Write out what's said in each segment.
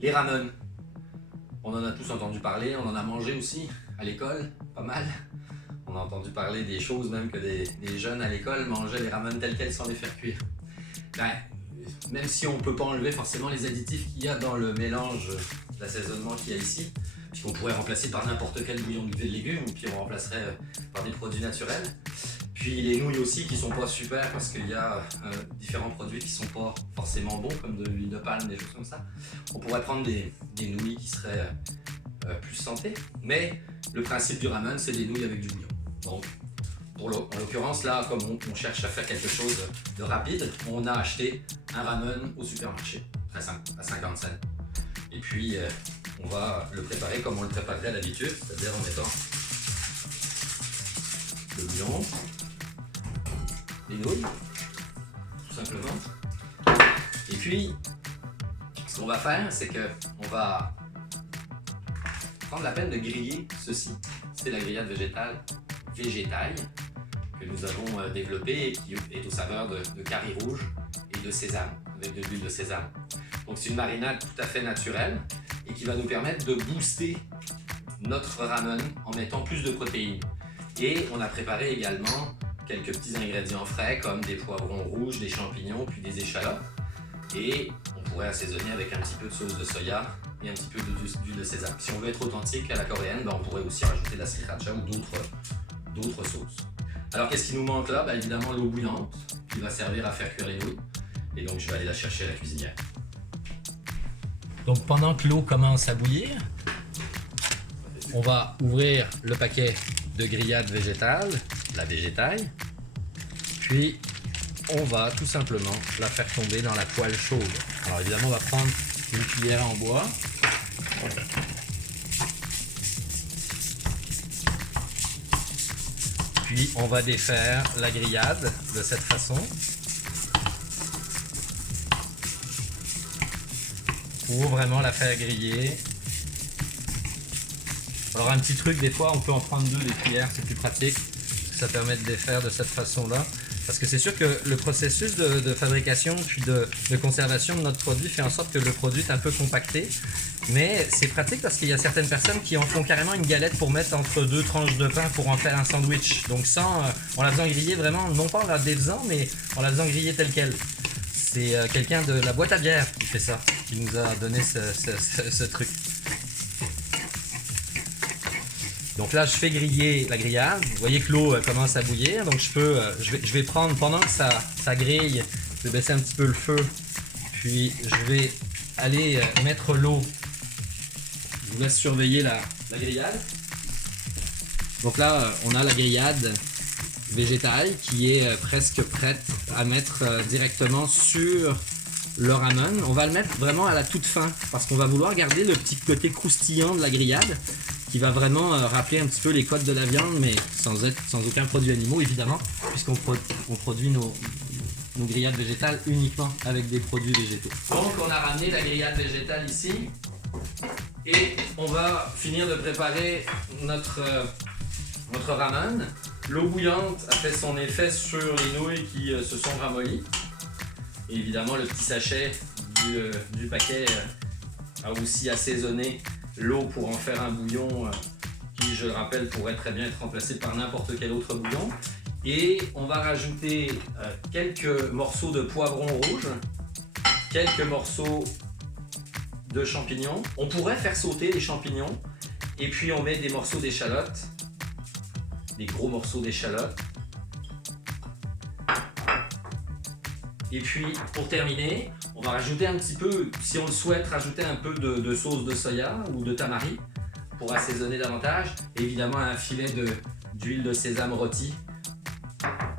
Les ramen, on en a tous entendu parler, on en a mangé aussi à l'école, pas mal. On a entendu parler des choses même que des jeunes à l'école mangeaient les ramen tels quels sans les faire cuire. Ben, même si on ne peut pas enlever forcément les additifs qu'il y a dans le mélange d'assaisonnement qu'il y a ici, puisqu'on pourrait remplacer par n'importe quel bouillon de légumes, puis on remplacerait par des produits naturels. Puis les nouilles aussi qui sont pas super parce qu'il y a différents produits qui sont pas forcément bons, comme de l'huile de palme, des choses comme ça. On pourrait prendre des nouilles qui seraient plus santé, mais le principe du ramen, c'est des nouilles avec du bouillon. Donc, en l'occurrence, là, comme on cherche à faire quelque chose de rapide, on a acheté un ramen au supermarché à 50 cents. Et puis, on va le préparer comme on le préparerait d'habitude, c'est-à-dire en mettant le bouillon, les nouilles, tout simplement. Et puis, ce qu'on va faire, c'est qu'on va prendre la peine de griller ceci. C'est la grillade végétale que nous avons développée et qui est aux saveurs de curry rouge et de sésame, avec de l'huile de sésame. Donc c'est une marinade tout à fait naturelle et qui va nous permettre de booster notre ramen en mettant plus de protéines. Et on a préparé également quelques petits ingrédients frais comme des poivrons rouges, des champignons, puis des échalotes. Et on pourrait assaisonner avec un petit peu de sauce de soya et un petit peu d'huile de sésame. Si on veut être authentique à la coréenne, on pourrait aussi rajouter de la sriracha ou d'autres sauces. Alors qu'est-ce qui nous manque là? Évidemment l'eau bouillante qui va servir à faire cuire les nouilles. Et donc je vais aller la chercher à la cuisinière. Donc pendant que l'eau commence à bouillir, on va ouvrir le paquet de grillade végétale, la végétaille, puis on va tout simplement la faire tomber dans la poêle chaude. Alors évidemment on va prendre une cuillère en bois. Puis on va défaire la grillade de cette façon pour vraiment la faire griller. Alors un petit truc, des fois on peut en prendre deux des cuillères, c'est plus pratique. Ça permet de défaire de cette façon-là. Parce que c'est sûr que le processus de fabrication puis de conservation de notre produit fait en sorte que le produit est un peu compacté. Mais c'est pratique parce qu'il y a certaines personnes qui en font carrément une galette pour mettre entre deux tranches de pain pour en faire un sandwich. Donc en la faisant griller vraiment, non pas en la défaisant, mais en la faisant griller telle quelle. C'est quelqu'un de la boîte à bière qui fait ça, qui nous a donné ce truc. Donc là, je fais griller la grillade. Vous voyez que l'eau commence à bouillir. Donc je vais prendre, pendant que ça grille, je vais baisser un petit peu le feu. Puis je vais aller mettre l'eau. Je vous laisse surveiller la grillade. Donc là, on a la grillade végétale qui est presque prête à mettre directement sur le ramen. On va le mettre vraiment à la toute fin parce qu'on va vouloir garder le petit côté croustillant de la grillade qui va vraiment rappeler un petit peu les codes de la viande, mais sans aucun produit animaux évidemment, puisqu'on produit nos grillades végétales uniquement avec des produits végétaux. Donc on a ramené la grillade végétale ici et on va finir de préparer notre ramen. L'eau bouillante a fait son effet sur les nouilles qui se sont ramollies. Et évidemment le petit sachet du paquet a aussi assaisonné l'eau pour en faire un bouillon qui, je le rappelle, pourrait très bien être remplacé par n'importe quel autre bouillon. Et on va rajouter quelques morceaux de poivron rouge, quelques morceaux de champignons. On pourrait faire sauter les champignons et puis on met des morceaux d'échalotes, des gros morceaux d'échalotes. Et puis pour terminer, on va rajouter un petit peu, si on le souhaite, rajouter un peu de sauce de soya ou de tamari pour assaisonner davantage. Et évidemment un filet d'huile de sésame rôti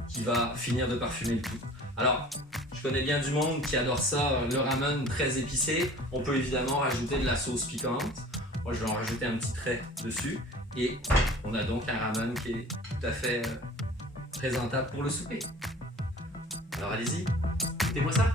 qui va finir de parfumer le tout. Alors, je connais bien du monde qui adore ça, le ramen très épicé. On peut évidemment rajouter de la sauce piquante. Moi, je vais en rajouter un petit trait dessus. Et on a donc un ramen qui est tout à fait présentable pour le souper. Alors allez-y, goûtez-moi ça.